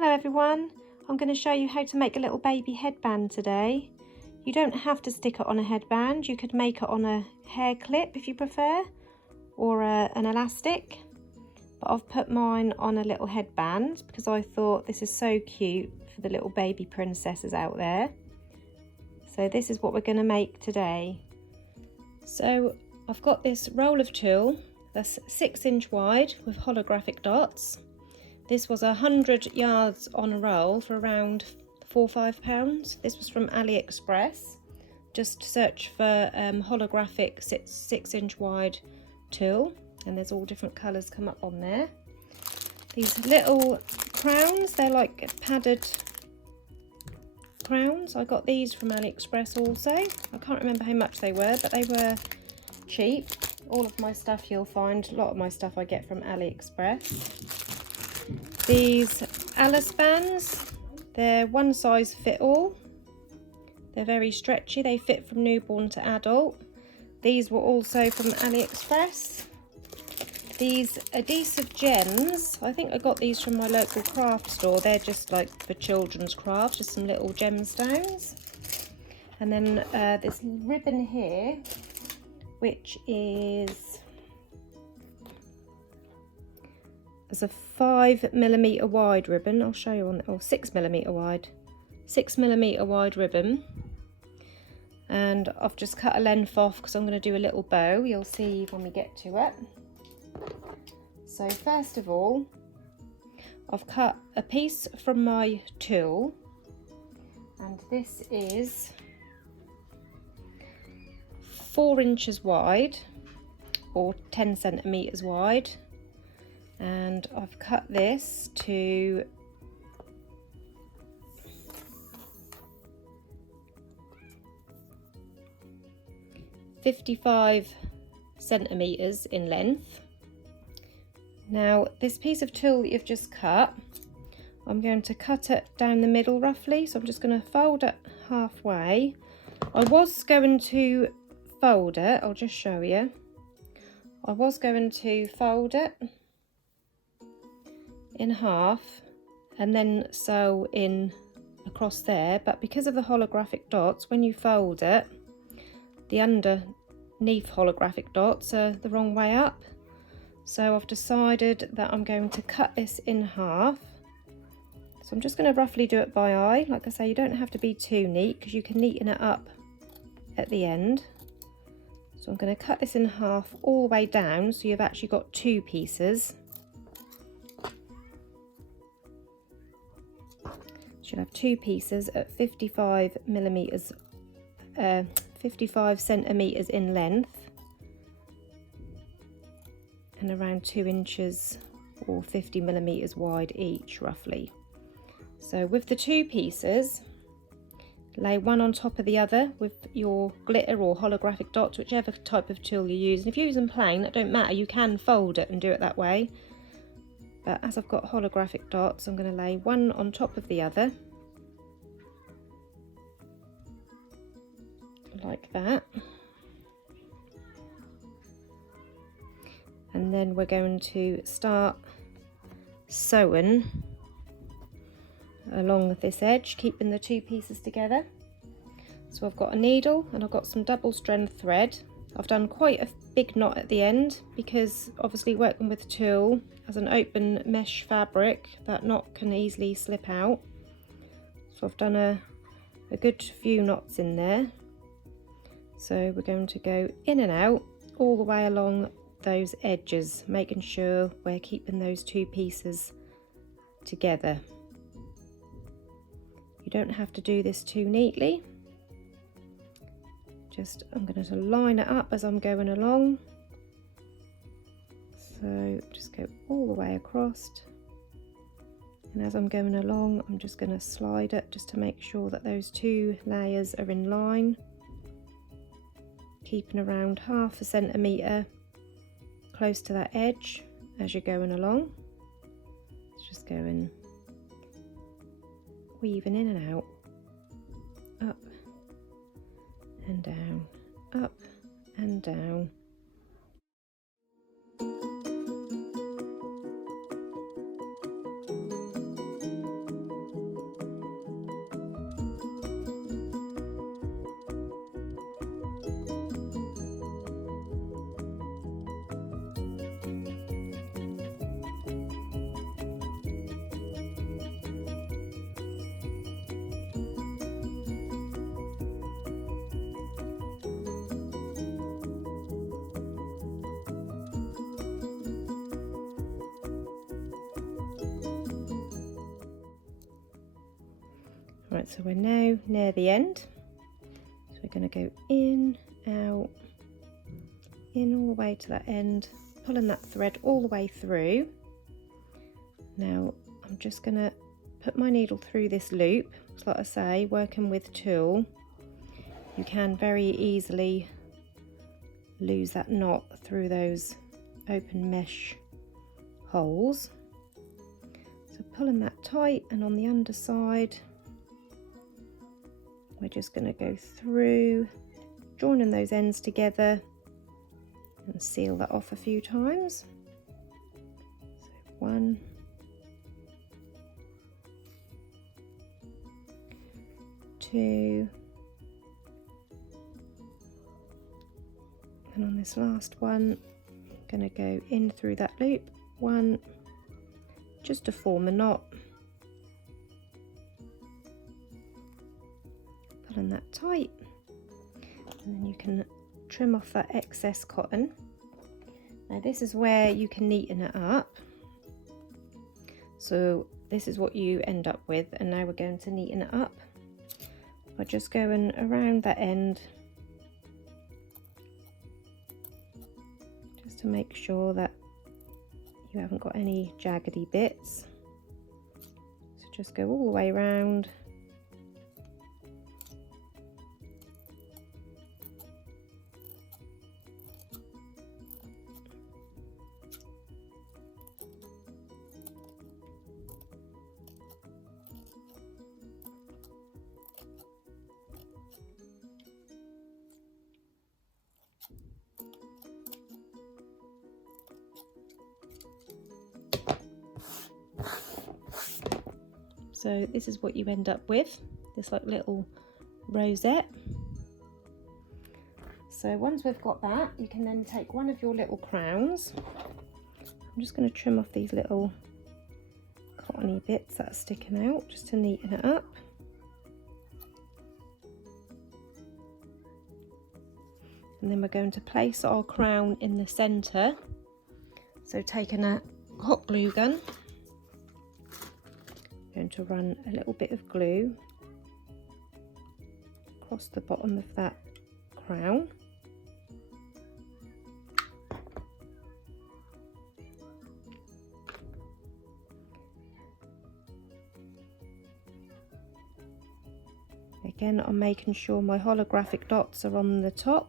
Hello everyone, I'm going to show you how to make a little baby headband today. You don't have to stick it on a headband, you could make it on a hair clip if you prefer, or an elastic. But I've put mine on a little headband because I thought this is so cute for the little baby princesses out there. So this is what we're going to make today. So I've got this roll of tulle that's 6 inch wide with holographic dots. This was 100 yards on a roll for around £4 or £5. This was from AliExpress. Just search for holographic 6 inch wide tulle, and there's all different colours come up on there. These little crowns, they're like padded crowns. I got these from AliExpress also. I can't remember how much they were, but they were cheap. All of my stuff you'll find, a lot of my stuff I get from AliExpress. These headbands, they're one size fit all. They're very stretchy, they fit from newborn to adult. These were also from AliExpress. These adhesive gems, I think I got these from my local craft store. They're just like for children's crafts, just some little gemstones. And then this ribbon here, which is a 5mm wide ribbon. I'll show you on, 6mm wide. 6mm wide ribbon. And I've just cut a length off because I'm going to do a little bow. You'll see when we get to it. So first of all, I've cut a piece from my tulle, and this is 4 inches wide or 10 centimeters wide, and I've cut this to 55 centimeters in length. Now this piece of tulle that you've just cut, I'm going to cut it down the middle roughly, so I'm just going to fold it halfway. I was going to fold it, I'll just show you. I was going to fold it in half and then sew in across there, but because of the holographic dots, when you fold it, the underneath holographic dots are the wrong way up. So I've decided that I'm going to cut this in half. So I'm just going to roughly do it by eye. Like I say, you don't have to be too neat because you can neaten it up at the end. So I'm going to cut this in half all the way down, so you've actually got 2 pieces. Should have 2 pieces at 55 centimeters in length and around 2 inches or 50 millimeters wide each roughly. So with the 2 pieces, lay one on top of the other with your glitter or holographic dots, whichever type of tulle you use. And if you use them plain, that don't matter, you can fold it and do it that way. But as I've got holographic dots, I'm going to lay one on top of the other, like that. And then we're going to start sewing along this edge, keeping the 2 pieces together. So I've got a needle and I've got some double strand thread. I've done quite a big knot at the end because obviously working with tulle as an open mesh fabric, that knot can easily slip out. So I've done a good few knots in there. So we're going to go in and out all the way along those edges, making sure we're keeping those 2 pieces together. You don't have to do this too neatly. Just, I'm going to line it up as I'm going along. So just go all the way across. And as I'm going along, I'm just going to slide it just to make sure that those 2 layers are in line. Keeping around ½ centimetre close to that edge as you're going along. It's just going, weaving in and out, up and down, up and down. Right, so we're now near the end. So we're going to go in, out, in all the way to that end, pulling that thread all the way through. Now I'm just going to put my needle through this loop. So like I say, working with tulle, you can very easily lose that knot through those open mesh holes. So pulling that tight, and on the underside we're just going to go through, joining those ends together and seal that off a few times. So 1, 2, and on this last one I'm going to go in through that loop, 1, just to form a knot, pulling that tight, and then you can trim off that excess cotton. Now this is where you can neaten it up. So this is what you end up with, and now we're going to neaten it up by just going around that end, just to make sure that you haven't got any jaggedy bits. So just go all the way around. So this is what you end up with, this like little rosette. So once we've got that, you can then take one of your little crowns. I'm just going to trim off these little cottony bits that are sticking out, just to neaten it up. And then we're going to place our crown in the centre. So taking a hot glue gun, going to run a little bit of glue across the bottom of that crown. Again, I'm making sure my holographic dots are on the top.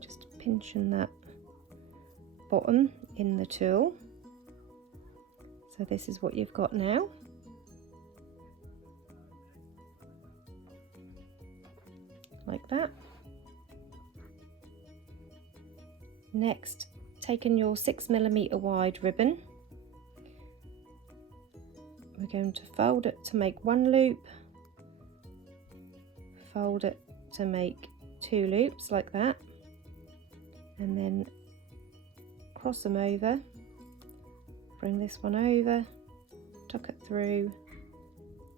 Just pinching that bottom in the tulle. So this is what you've got now. Like that. Next, taking your 6mm wide ribbon, we're going to fold it to make one loop, fold it to make 2 loops like that, and then cross them over, bring this one over, tuck it through,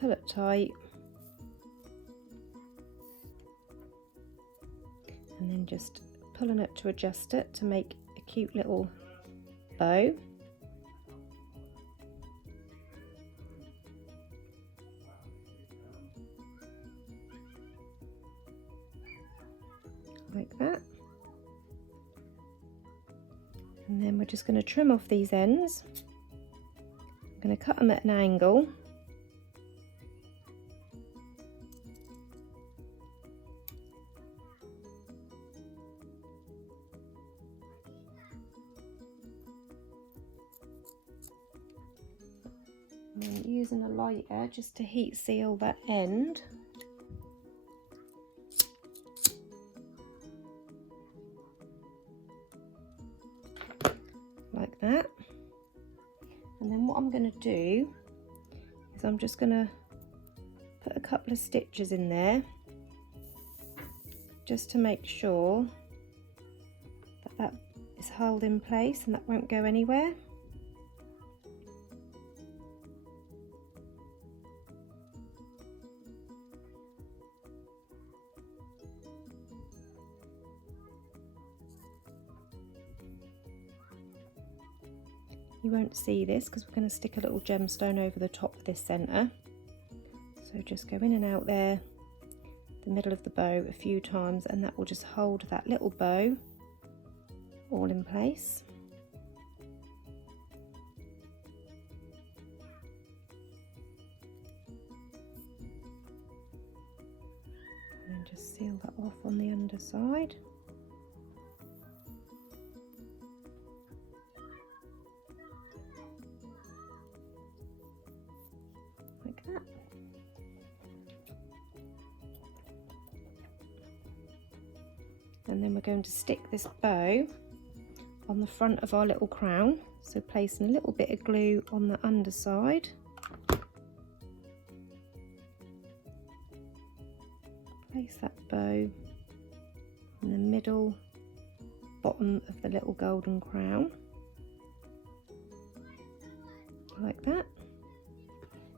pull it tight, and then just pulling it to adjust it to make a cute little bow. Like that. And then we're just going to trim off these ends. I'm going to cut them at an angle. And using a lighter just to heat seal that end. Like that. And then what I'm going to do is I'm just going to put a couple of stitches in there just to make sure that that is held in place and that won't go anywhere. You won't see this because we're going to stick a little gemstone over the top of this centre. So just go in and out there, the middle of the bow a few times, and that will just hold that little bow all in place. And just seal that off on the underside. Like that. And then we're going to stick this bow on the front of our little crown. So placing a little bit of glue on the underside. Place that bow in the middle bottom of the little golden crown, like that.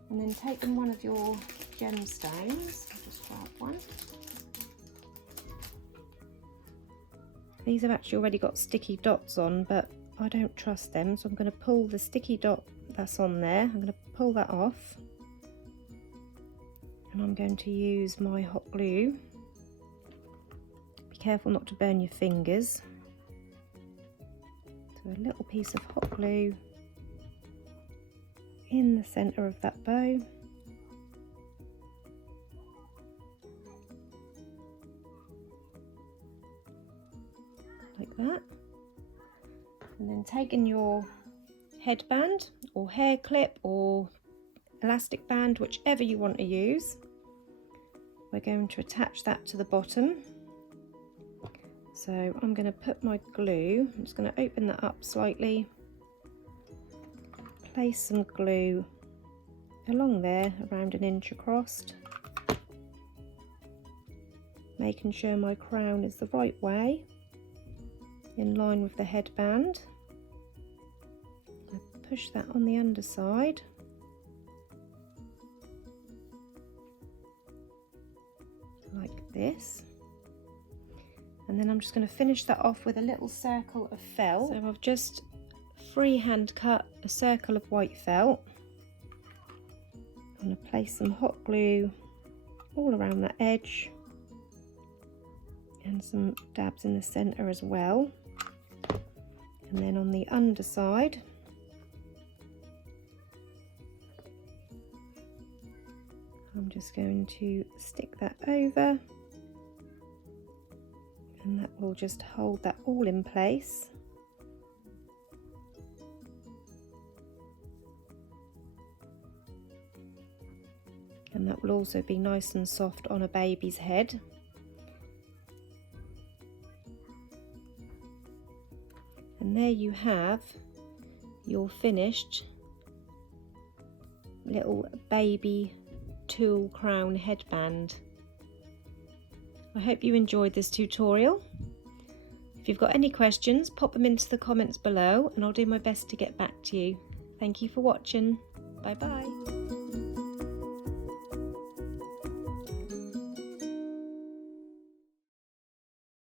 And then taking one of your gemstones, I'll just grab one. These have actually already got sticky dots on, but I don't trust them, so I'm going to pull the sticky dot that's on there. I'm going to pull that off. And I'm going to use my hot glue. Be careful not to burn your fingers. So a little piece of hot glue in the centre of that bow. Like that. And then taking your headband or hair clip or elastic band, whichever you want to use, we're going to attach that to the bottom. So I'm going to put my glue, I'm just going to open that up slightly, place some glue along there around 1 inch across, making sure my crown is the right way in line with the headband. I push that on the underside. Like this, and then I'm just going to finish that off with a little circle of felt. So I've just freehand cut a circle of white felt. I'm going to place some hot glue all around that edge and some dabs in the centre as well, and then on the underside I'm just going to stick that over, and that will just hold that all in place. And that will also be nice and soft on a baby's head. And there you have your finished little baby tulle crown headband. I hope you enjoyed this tutorial. If you've got any questions, pop them into the comments below and I'll do my best to get back to you. Thank you for watching. Bye bye.